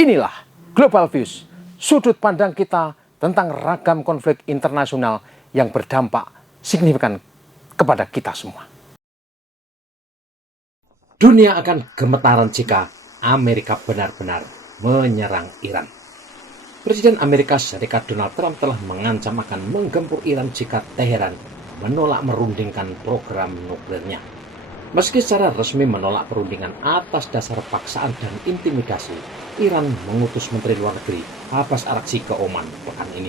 Inilah Global Views, sudut pandang kita tentang ragam konflik internasional yang berdampak signifikan kepada kita semua. Dunia akan gemetaran jika Amerika benar-benar menyerang Iran. Presiden Amerika Serikat Donald Trump telah mengancam akan menggempur Iran jika Teheran menolak merundingkan program nuklirnya. Meski secara resmi menolak perundingan atas dasar paksaan dan intimidasi, Iran mengutus Menteri Luar Negeri Abbas Araghchi ke Oman pekan ini.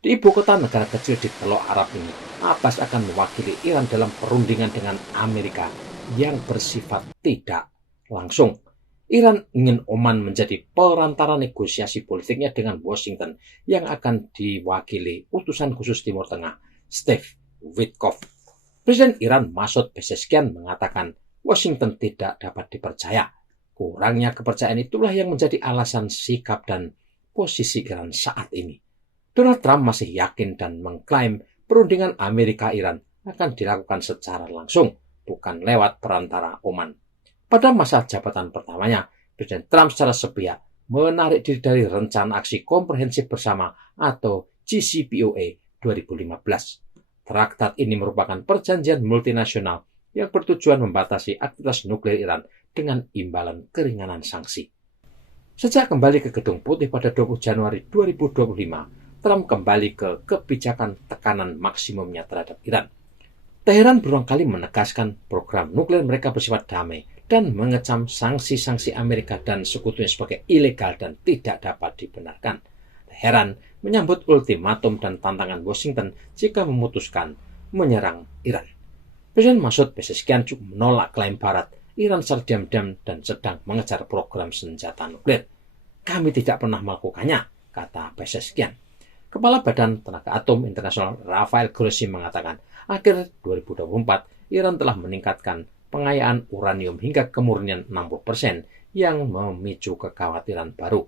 Di ibu kota negara kecil di Teluk Arab ini, Abbas akan mewakili Iran dalam perundingan dengan Amerika yang bersifat tidak langsung. Iran ingin Oman menjadi perantara negosiasi politiknya dengan Washington yang akan diwakili utusan khusus Timur Tengah, Steve Witkoff. Presiden Iran Masoud Pezeshkian mengatakan Washington tidak dapat dipercaya. Kurangnya kepercayaan itulah yang menjadi alasan sikap dan posisi Iran saat ini. Donald Trump masih yakin dan mengklaim perundingan Amerika-Iran akan dilakukan secara langsung, bukan lewat perantara Oman. Pada masa jabatan pertamanya, Presiden Trump secara sepihak menarik diri dari rencana aksi komprehensif bersama atau JCPOA 2015. Traktat ini merupakan perjanjian multinasional yang bertujuan membatasi aktivitas nuklir Iran dengan imbalan keringanan sanksi. Sejak kembali ke Gedung Putih pada 20 Januari 2025, Trump kembali ke kebijakan tekanan maksimumnya terhadap Iran. Teheran berulang kali menegaskan program nuklir mereka bersifat damai dan mengecam sanksi-sanksi Amerika dan sekutunya sebagai ilegal dan tidak dapat dibenarkan. Teheran menyambut ultimatum dan tantangan Washington jika memutuskan menyerang Iran. Presiden Masoud Pezeshkian juga menolak klaim Barat Iran secara diam-diam dan sedang mengejar program senjata nuklir. Kami tidak pernah melakukannya, kata Pezeshkian. Kepala Badan Tenaga Atom Internasional Rafael Grossi mengatakan, akhir 2024, Iran telah meningkatkan pengayaan uranium hingga kemurnian 60% yang memicu kekhawatiran baru.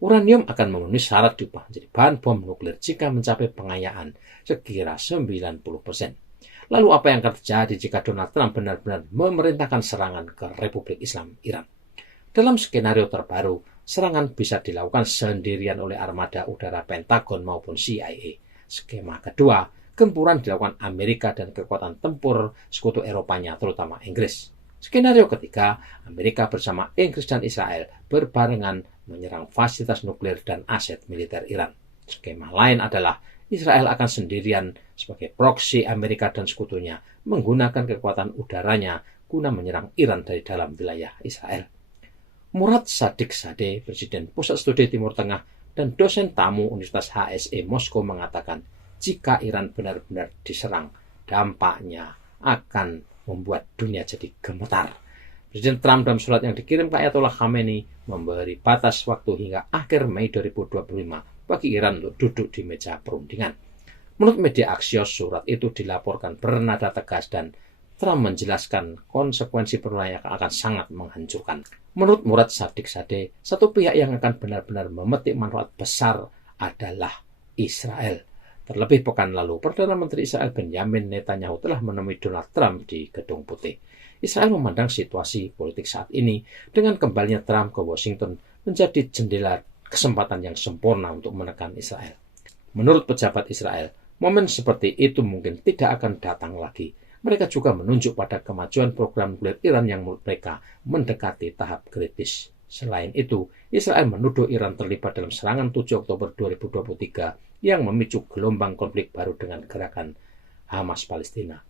Uranium akan memenuhi syarat diubah menjadi bahan bom nuklir jika mencapai pengayaan sekira 90%. Lalu apa yang akan terjadi jika Donald Trump benar-benar memerintahkan serangan ke Republik Islam Iran? Dalam skenario terbaru, serangan bisa dilakukan sendirian oleh armada udara Pentagon maupun CIA. Skema kedua, gempuran dilakukan Amerika dan kekuatan tempur sekutu Eropanya, terutama Inggris. Skenario ketiga, Amerika bersama Inggris dan Israel berbarengan menyerang fasilitas nuklir dan aset militer Iran. Skema lain adalah Israel akan sendirian sebagai proksi Amerika dan sekutunya menggunakan kekuatan udaranya guna menyerang Iran dari dalam wilayah Israel. Murad Sadiqzadeh, Presiden Pusat Studi Timur Tengah dan dosen tamu Universitas HSE Moskow mengatakan, jika Iran benar-benar diserang, dampaknya akan membuat dunia jadi gemetar. Presiden Trump dalam surat yang dikirim ke Ayatollah Khamenei memberi batas waktu hingga akhir Mei 2025 bagi Iran untuk duduk di meja perundingan. Menurut media Axios, surat itu dilaporkan bernada tegas dan Trump menjelaskan konsekuensi perundingan akan sangat menghancurkan. Menurut Murad Sadiqzadeh, satu pihak yang akan benar-benar memetik manfaat besar adalah Israel. Terlebih pekan lalu, Perdana Menteri Israel Benjamin Netanyahu telah menemui Donald Trump di Gedung Putih. Israel memandang situasi politik saat ini dengan kembalinya Trump ke Washington menjadi jendela kesempatan yang sempurna untuk menekan Israel. Menurut pejabat Israel, momen seperti itu mungkin tidak akan datang lagi. Mereka juga menunjuk pada kemajuan program nuklir Iran yang menurut mereka mendekati tahap kritis. Selain itu, Israel menuduh Iran terlibat dalam serangan 7 Oktober 2023 yang memicu gelombang konflik baru dengan gerakan Hamas Palestina.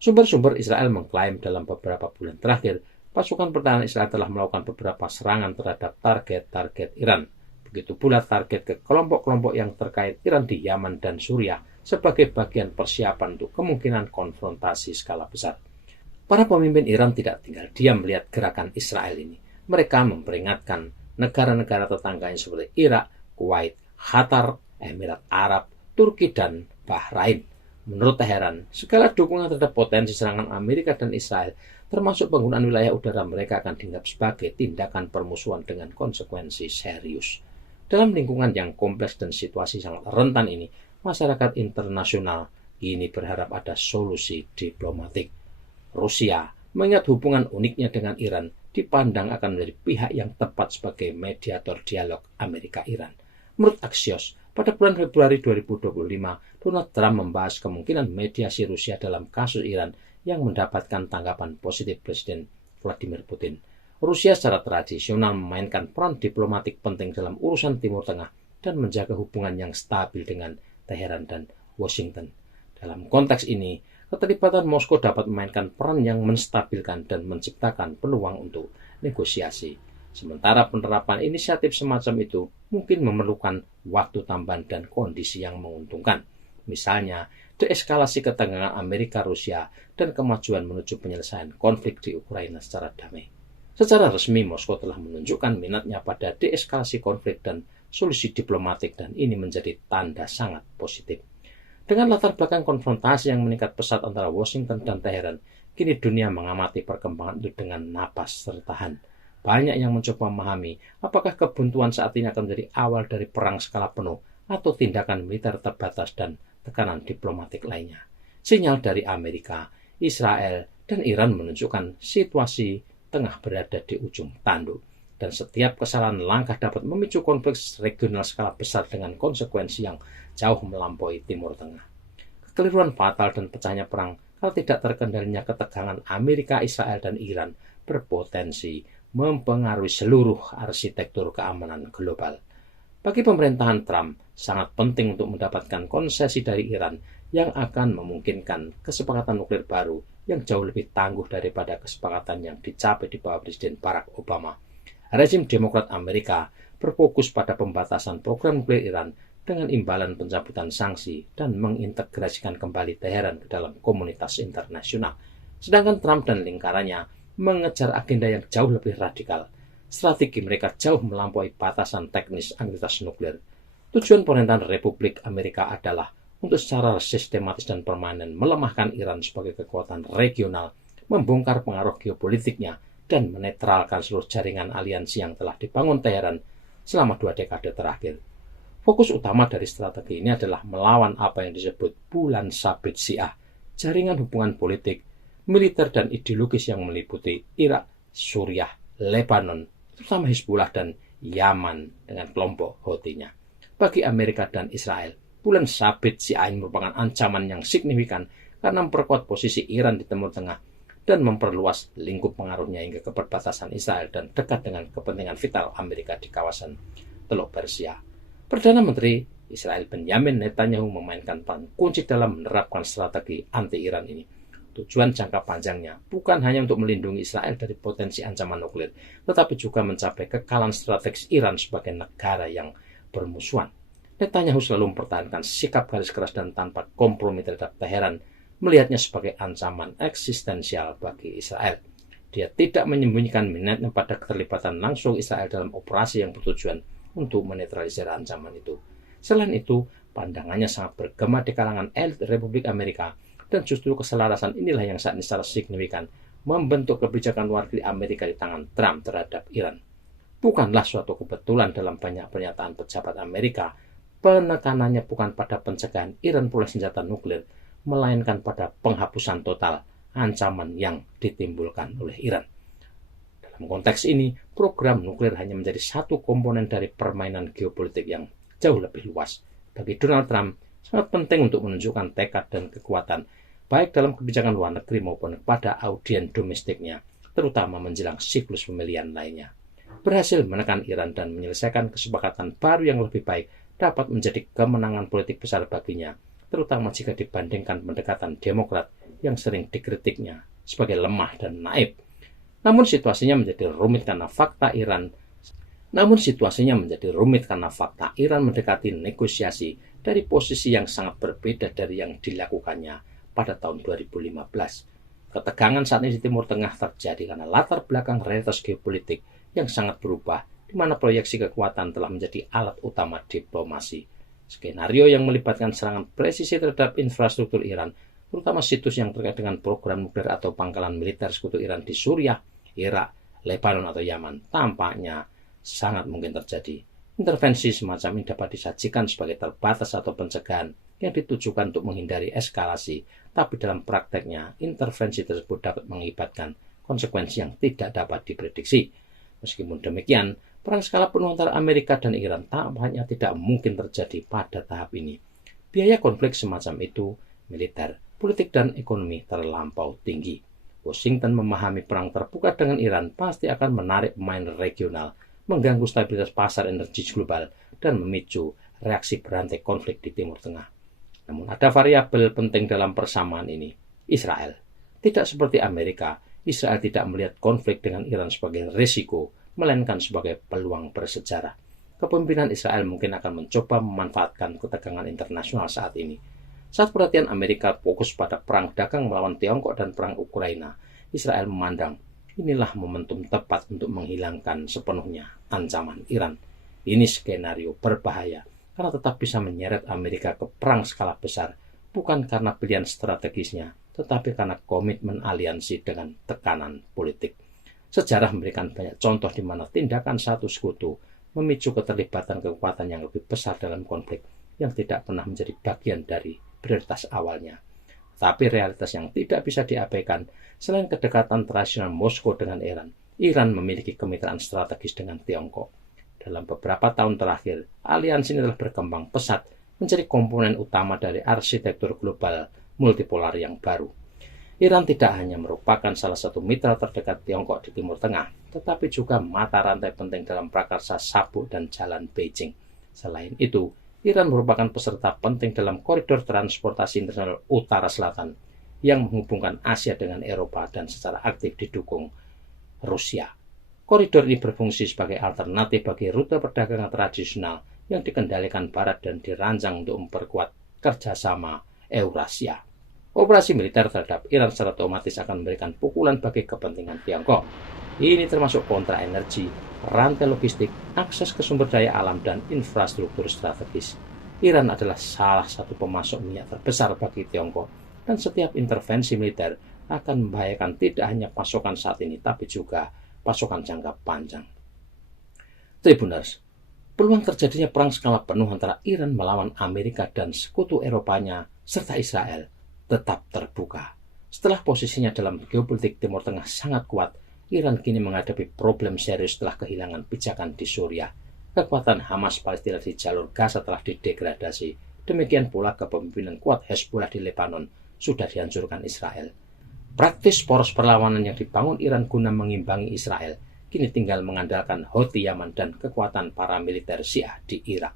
Sumber-sumber Israel mengklaim dalam beberapa bulan terakhir, pasukan pertahanan Israel telah melakukan beberapa serangan terhadap target-target Iran. Begitu pula target ke kelompok-kelompok yang terkait Iran di Yaman dan Suriah sebagai bagian persiapan untuk kemungkinan konfrontasi skala besar. Para pemimpin Iran tidak tinggal diam melihat gerakan Israel ini. Mereka memperingatkan negara-negara tetangganya seperti Irak, Kuwait, Qatar, Emirat Arab, Turki, dan Bahrain. Menurut Teheran, segala dukungan terhadap potensi serangan Amerika dan Israel, termasuk penggunaan wilayah udara mereka, akan dianggap sebagai tindakan permusuhan dengan konsekuensi serius. Dalam lingkungan yang kompleks dan situasi sangat rentan ini, masyarakat internasional kini berharap ada solusi diplomatik. Rusia mengingat hubungan uniknya dengan Iran dipandang akan menjadi pihak yang tepat sebagai mediator dialog Amerika-Iran. Menurut Axios, pada bulan Februari 2025, Donald Trump membahas kemungkinan mediasi Rusia dalam kasus Iran yang mendapatkan tanggapan positif Presiden Vladimir Putin. Rusia secara tradisional memainkan peran diplomatik penting dalam urusan Timur Tengah dan menjaga hubungan yang stabil dengan Teheran dan Washington. Dalam konteks ini, keterlibatan Moskow dapat memainkan peran yang menstabilkan dan menciptakan peluang untuk negosiasi. Sementara penerapan inisiatif semacam itu mungkin memerlukan waktu tambahan dan kondisi yang menguntungkan. Misalnya, deeskalasi ketegangan Amerika-Rusia dan kemajuan menuju penyelesaian konflik di Ukraina secara damai. Secara resmi, Moskow telah menunjukkan minatnya pada deeskalasi konflik dan solusi diplomatik, dan ini menjadi tanda sangat positif. Dengan latar belakang konfrontasi yang meningkat pesat antara Washington dan Teheran, kini dunia mengamati perkembangan itu dengan napas tertahan. Banyak yang mencoba memahami apakah kebuntuan saat ini akan menjadi awal dari perang skala penuh atau tindakan militer terbatas dan tekanan diplomatik lainnya. Sinyal dari Amerika, Israel, dan Iran menunjukkan situasi tengah berada di ujung tanduk, dan setiap kesalahan langkah dapat memicu konflik regional skala besar dengan konsekuensi yang jauh melampaui Timur Tengah. Kekeliruan fatal dan pecahnya perang kalau tidak terkendalinya ketegangan Amerika, Israel, dan Iran berpotensi mempengaruhi seluruh arsitektur keamanan global. Bagi pemerintahan Trump, sangat penting untuk mendapatkan konsesi dari Iran yang akan memungkinkan kesepakatan nuklir baru yang jauh lebih tangguh daripada kesepakatan yang dicapai di bawah Presiden Barack Obama. Rezim Demokrat Amerika berfokus pada pembatasan program nuklir Iran dengan imbalan pencabutan sanksi dan mengintegrasikan kembali Teheran ke dalam komunitas internasional. Sedangkan Trump dan lingkarannya mengejar agenda yang jauh lebih radikal. Strategi mereka jauh melampaui batasan teknis aktivitas nuklir. Tujuan pemerintahan Republik Amerika adalah untuk secara sistematis dan permanen melemahkan Iran sebagai kekuatan regional, membongkar pengaruh geopolitiknya, dan menetralkan seluruh jaringan aliansi yang telah dibangun Teheran selama 2 dekade terakhir. Fokus utama dari strategi ini adalah melawan apa yang disebut bulan sabit Syiah, jaringan hubungan politik, militer, dan ideologis yang meliputi Irak, Suriah, Lebanon, terutama Hizbullah, dan Yaman dengan kelompok Houthi-nya. Bagi Amerika dan Israel, bulan sabit Syiah merupakan ancaman yang signifikan karena memperkuat posisi Iran di Timur Tengah dan memperluas lingkup pengaruhnya hingga ke perbatasan Israel dan dekat dengan kepentingan vital Amerika di kawasan Teluk Persia. Perdana Menteri Israel Benjamin Netanyahu memainkan peran kunci dalam menerapkan strategi anti-Iran ini. Tujuan jangka panjangnya bukan hanya untuk melindungi Israel dari potensi ancaman nuklir, tetapi juga mencapai kekalahan strategis Iran sebagai negara yang bermusuhan. Netanyahu selalu mempertahankan sikap garis keras dan tanpa kompromi terhadap Teheran, melihatnya sebagai ancaman eksistensial bagi Israel. Dia tidak menyembunyikan minatnya pada keterlibatan langsung Israel dalam operasi yang bertujuan untuk menetralisir ancaman itu. Selain itu, pandangannya sangat bergema di kalangan elit Republik Amerika, dan justru keselarasan inilah yang saat ini secara signifikan membentuk kebijakan luar negeri Amerika di tangan Trump terhadap Iran. Bukanlah suatu kebetulan dalam banyak pernyataan pejabat Amerika, penekanannya bukan pada pencegahan Iran peroleh senjata nuklir, melainkan pada penghapusan total ancaman yang ditimbulkan oleh Iran. Dalam konteks ini, program nuklir hanya menjadi satu komponen dari permainan geopolitik yang jauh lebih luas. Bagi Donald Trump, sangat penting untuk menunjukkan tekad dan kekuatan, baik dalam kebijakan luar negeri maupun kepada audiens domestiknya, terutama menjelang siklus pemilihan lainnya. Berhasil menekan Iran dan menyelesaikan kesepakatan baru yang lebih baik dapat menjadi kemenangan politik besar baginya, terutama jika dibandingkan pendekatan Demokrat yang sering dikritiknya sebagai lemah dan naif. Namun situasinya menjadi rumit karena fakta Iran mendekati negosiasi dari posisi yang sangat berbeda dari yang dilakukannya pada tahun 2015. Ketegangan saat ini di Timur Tengah terjadi karena latar belakang realitas geopolitik yang sangat berubah, di mana proyeksi kekuatan telah menjadi alat utama diplomasi. Skenario yang melibatkan serangan presisi terhadap infrastruktur Iran, terutama situs yang terkait dengan program nuklir atau pangkalan militer sekutu Iran di Suriah, Irak, Lebanon, atau Yaman, tampaknya sangat mungkin terjadi. Intervensi semacam ini dapat disajikan sebagai terbatas atau pencegahan yang ditujukan untuk menghindari eskalasi, tapi dalam prakteknya intervensi tersebut dapat mengakibatkan konsekuensi yang tidak dapat diprediksi. Meskipun demikian, perang skala penuh antara Amerika dan Iran tampaknya tidak mungkin terjadi pada tahap ini. Biaya konflik semacam itu, militer, politik, dan ekonomi terlampau tinggi. Washington memahami perang terbuka dengan Iran pasti akan menarik pemain regional, mengganggu stabilitas pasar energi global, dan memicu reaksi berantai konflik di Timur Tengah. Namun ada variabel penting dalam persamaan ini, Israel. Tidak seperti Amerika, Israel tidak melihat konflik dengan Iran sebagai risiko, melainkan sebagai peluang bersejarah. Kepemimpinan Israel mungkin akan mencoba memanfaatkan ketegangan internasional saat ini. Saat perhatian Amerika fokus pada perang dagang melawan Tiongkok dan perang Ukraina, Israel memandang inilah momentum tepat untuk menghilangkan sepenuhnya ancaman Iran. Ini skenario berbahaya karena tetap bisa menyeret Amerika ke perang skala besar, bukan karena pilihan strategisnya, tetapi karena komitmen aliansi dengan tekanan politik. Sejarah memberikan banyak contoh di mana tindakan satu sekutu memicu keterlibatan kekuatan yang lebih besar dalam konflik yang tidak pernah menjadi bagian dari prioritas awalnya. Tapi realitas yang tidak bisa diabaikan, selain kedekatan tradisional Moskow dengan Iran, Iran memiliki kemitraan strategis dengan Tiongkok. Dalam beberapa tahun terakhir, aliansi ini telah berkembang pesat menjadi komponen utama dari arsitektur global multipolar yang baru. Iran tidak hanya merupakan salah satu mitra terdekat Tiongkok di Timur Tengah, tetapi juga mata rantai penting dalam prakarsa sabuk dan jalan Beijing. Selain itu, Iran merupakan peserta penting dalam koridor transportasi internasional Utara Selatan yang menghubungkan Asia dengan Eropa dan secara aktif didukung Rusia. Koridor ini berfungsi sebagai alternatif bagi rute perdagangan tradisional yang dikendalikan Barat dan dirancang untuk memperkuat kerjasama Eurasia. Operasi militer terhadap Iran secara otomatis akan memberikan pukulan bagi kepentingan Tiongkok. Ini termasuk kontra energi, rantai logistik, akses ke sumber daya alam, dan infrastruktur strategis. Iran adalah salah satu pemasok minyak terbesar bagi Tiongkok, dan setiap intervensi militer akan membahayakan tidak hanya pasokan saat ini, tapi juga pasokan jangka panjang. Tribuners, peluang terjadinya perang skala penuh antara Iran melawan Amerika dan sekutu Eropanya serta Israel tetap terbuka. Setelah posisinya dalam geopolitik Timur Tengah sangat kuat, Iran kini menghadapi problem serius setelah kehilangan pijakan di Suriah. Kekuatan Hamas Palestina di jalur Gaza telah didegradasi. Demikian pula kepemimpinan kuat Hezbollah di Lebanon sudah dihancurkan Israel. Praktis poros perlawanan yang dibangun Iran guna mengimbangi Israel kini tinggal mengandalkan Houthi Yaman dan kekuatan paramiliter Syiah di Irak.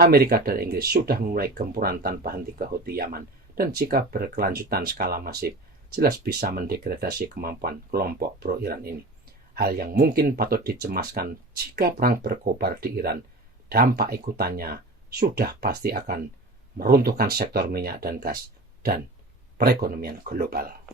Amerika dan Inggris sudah memulai gempuran tanpa henti ke Houthi Yaman, dan jika berkelanjutan skala masif, jelas bisa mendegradasi kemampuan kelompok pro-Iran ini. Hal yang mungkin patut dicemaskan jika perang berkobar di Iran, dampak ikutannya sudah pasti akan meruntuhkan sektor minyak dan gas dan perekonomian global.